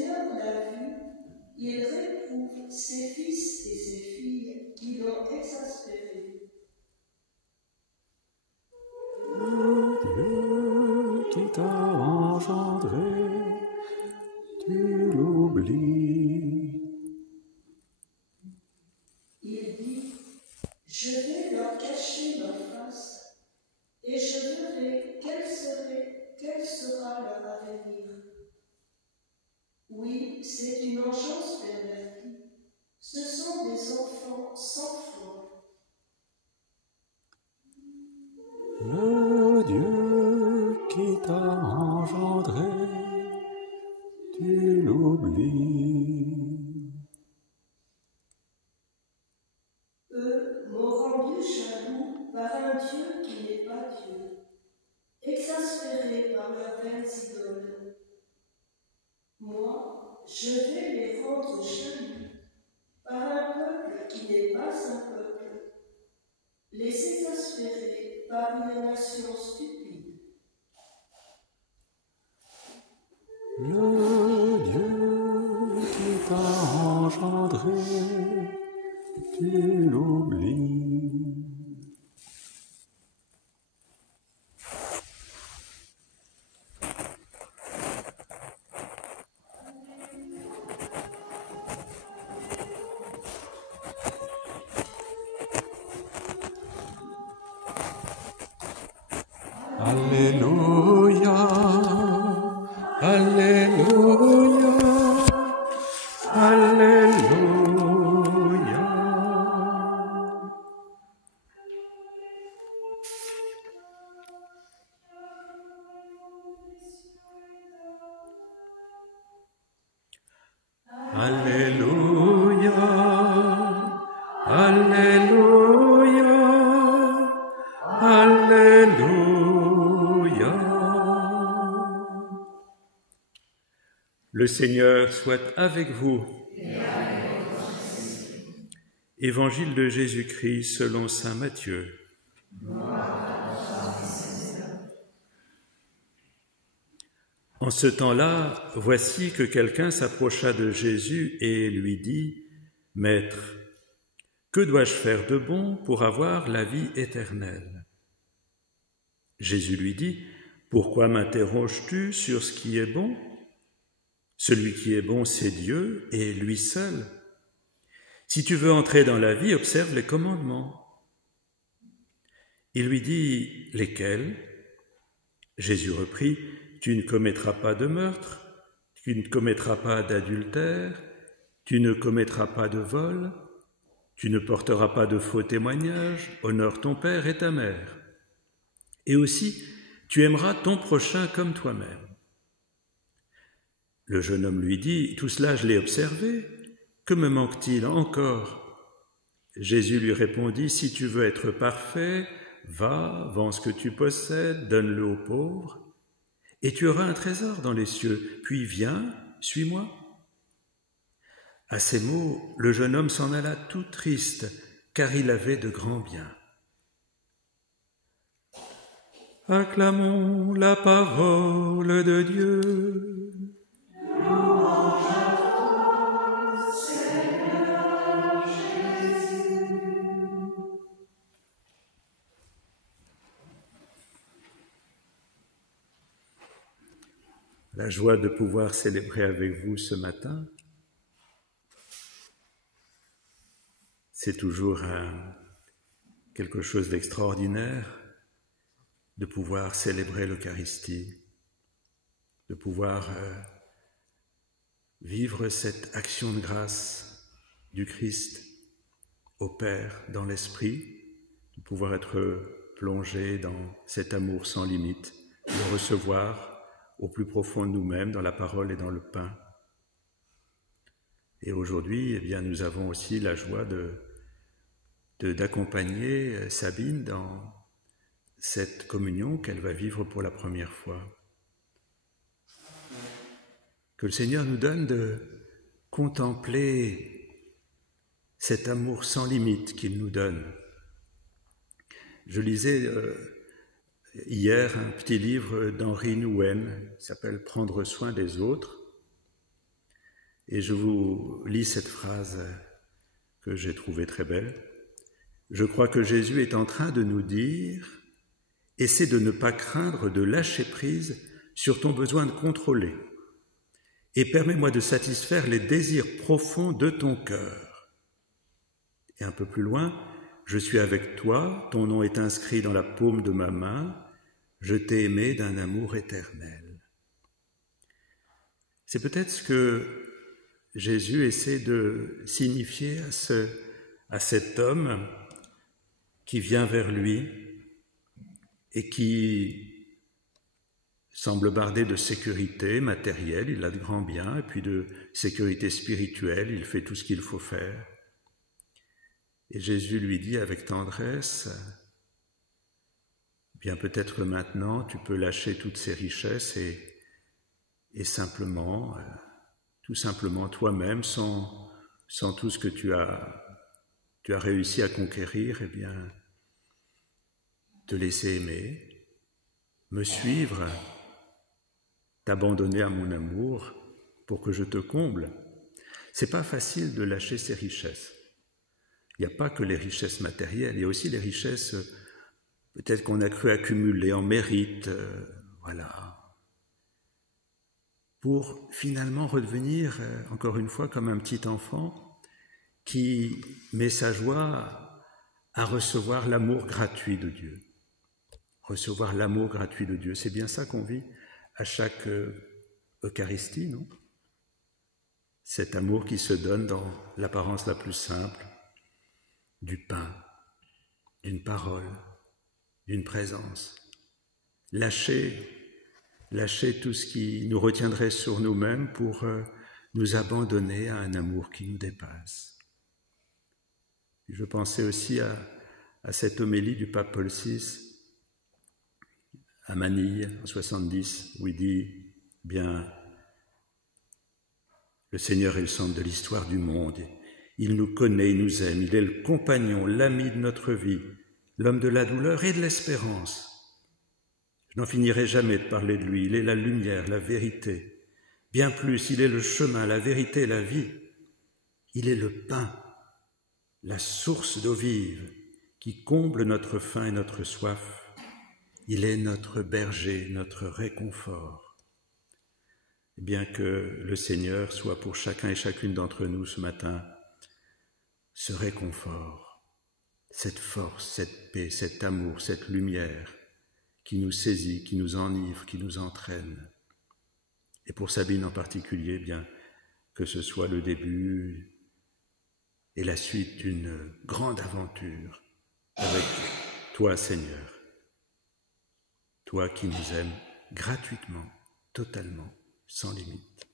Seigneur l'a vu, il réprouve ses fils et ses filles qui l'ont exaspéré. Le Dieu qui t'a engendré, tu l'oublies. Il dit, je vais leur cacher leur face, et je verrai quel sera leur avenir. Oui, c'est une engeance pervertie. Ce sont des enfants sans foi. Le Dieu qui t'a engendré, tu l'oublies. Eux m'ont rendu jaloux par un Dieu qui n'est pas Dieu, exaspérés par leurs vaines idoles. Moi, je vais les rendre jaloux par un peuple qui n'est pas un peuple, les exaspérer par une nation stupide. Le Dieu qui t'a engendré, tu l'oublies. Alléluia, Alléluia, Alléluia. Alléluia, Alléluia, Alléluia. Le Seigneur soit avec vous. Évangile de Jésus-Christ selon saint Matthieu. En ce temps-là, voici que quelqu'un s'approcha de Jésus et lui dit, « Maître, que dois-je faire de bon pour avoir la vie éternelle ?» Jésus lui dit, « Pourquoi m'interroges-tu sur ce qui est bon ? Celui qui est bon, c'est Dieu et lui seul. Si tu veux entrer dans la vie, observe les commandements. » Il lui dit, « Lesquels ?» Jésus reprit, « Tu ne commettras pas de meurtre, tu ne commettras pas d'adultère, tu ne commettras pas de vol, tu ne porteras pas de faux témoignages, honore ton père et ta mère. Et aussi, tu aimeras ton prochain comme toi-même. » Le jeune homme lui dit, « Tout cela je l'ai observé, que me manque-t-il encore ?» Jésus lui répondit, « Si tu veux être parfait, va, vends ce que tu possèdes, donne-le aux pauvres, et tu auras un trésor dans les cieux, puis viens, suis-moi. » À ces mots, le jeune homme s'en alla tout triste, car il avait de grands biens. Acclamons la parole de Dieu. La joie de pouvoir célébrer avec vous ce matin, c'est toujours quelque chose d'extraordinaire de pouvoir célébrer l'Eucharistie, de pouvoir vivre cette action de grâce du Christ au Père dans l'Esprit, de pouvoir être plongé dans cet amour sans limite, de recevoir au plus profond de nous-mêmes, dans la parole et dans le pain. Et aujourd'hui, eh bien, nous avons aussi la joie d'accompagner Sabine dans cette communion qu'elle va vivre pour la première fois. Que le Seigneur nous donne de contempler cet amour sans limite qu'il nous donne. Je lisais hier un petit livre d'Henri Nouwen qui s'appelle « Prendre soin des autres ». Et je vous lis cette phrase que j'ai trouvée très belle. Je crois que Jésus est en train de nous dire « Essaie de ne pas craindre de lâcher prise sur ton besoin de contrôler et permets-moi de satisfaire les désirs profonds de ton cœur. » Et un peu plus loin, « Je suis avec toi, ton nom est inscrit dans la paume de ma main, je t'ai aimé d'un amour éternel. » C'est peut-être ce que Jésus essaie de signifier à cet homme qui vient vers lui et qui semble bardé de sécurité matérielle, il a de grands biens, et puis de sécurité spirituelle, il fait tout ce qu'il faut faire. Et Jésus lui dit avec tendresse, « Bien peut-être maintenant tu peux lâcher toutes ces richesses et simplement, tout simplement toi-même, sans tout ce que tu as réussi à conquérir, eh bien, te laisser aimer, me suivre, t'abandonner à mon amour pour que je te comble. » C'est pas facile de lâcher ses richesses. Il n'y a pas que les richesses matérielles, il y a aussi les richesses peut-être qu'on a cru accumuler en mérite, voilà, pour finalement redevenir, encore une fois, comme un petit enfant qui met sa joie à recevoir l'amour gratuit de Dieu. Recevoir l'amour gratuit de Dieu, c'est bien ça qu'on vit à chaque Eucharistie, non? Cet amour qui se donne dans l'apparence la plus simple, du pain, d'une parole, d'une présence. Lâcher tout ce qui nous retiendrait sur nous-mêmes pour nous abandonner à un amour qui nous dépasse. Je pensais aussi à cette homélie du pape Paul VI à Manille en 70, où il dit « Bien, le Seigneur est le centre de l'histoire du monde. Il nous connaît, il nous aime, il est le compagnon, l'ami de notre vie, l'homme de la douleur et de l'espérance. Je n'en finirai jamais de parler de lui. Il est la lumière, la vérité. Bien plus, il est le chemin, la vérité, la vie. Il est le pain, la source d'eau vive qui comble notre faim et notre soif. Il est notre berger, notre réconfort. » Et bien que le Seigneur soit pour chacun et chacune d'entre nous ce matin ce réconfort, cette force, cette paix, cet amour, cette lumière qui nous saisit, qui nous enivre, qui nous entraîne. Et pour Sabine en particulier, bien que ce soit le début et la suite d'une grande aventure avec toi, Seigneur. Toi qui nous aimes gratuitement, totalement, sans limite.